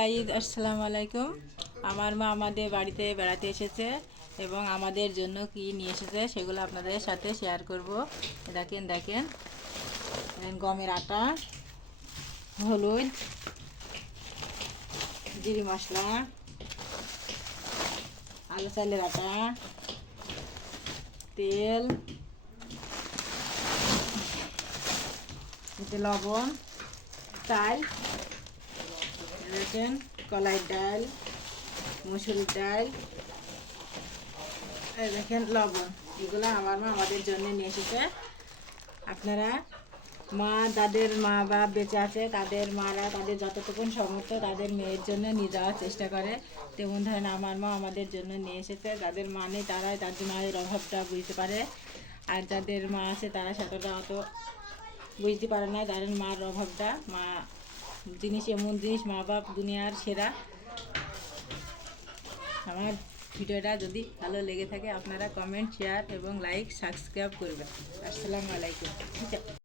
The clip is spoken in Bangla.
আসসালামু আলাইকুম। আমার মা আমাদের বাড়িতে বেড়াতে এসেছে এবং আমাদের জন্য কি নিয়ে এসেছে সেগুলো আপনাদের সাথে শেয়ার করব। দেখেন দেখেন গমের আটা, হলুদ, জিরে মশলা, আলু চালের আটা, তেল, লবণ, চাল, দেখেন কলাই ডাল, মসুরির ডাল, দেখেন লবণ। এগুলো আমার মা আমাদের জন্য নিয়ে এসেছে। আপনারা যাদের মা বাপ বেঁচে আছে তাদের মারা তাদের যতটুকু সামর্থ্য তাদের মেয়ের জন্য নিয়ে যাওয়ার চেষ্টা করে। তেমন ধরেন আমার মা আমাদের জন্য নিয়ে এসেছে। যাদের মা নেই তারাই তাদের মায়ের অভাবটা বুঝতে পারে, আর যাদের মা আছে তারা সেটা অত বুঝতে পারে না তাদের মার অভাবটা। মা জিনিস এমন জিনিস, মা বাপ দুনিয়ার সেরা। আমার ভিডিওটা যদি ভালো লেগে থাকে আপনারা কমেন্ট, শেয়ার এবং লাইক, সাবস্ক্রাইব করবেন। আসসালামু আলাইকুম।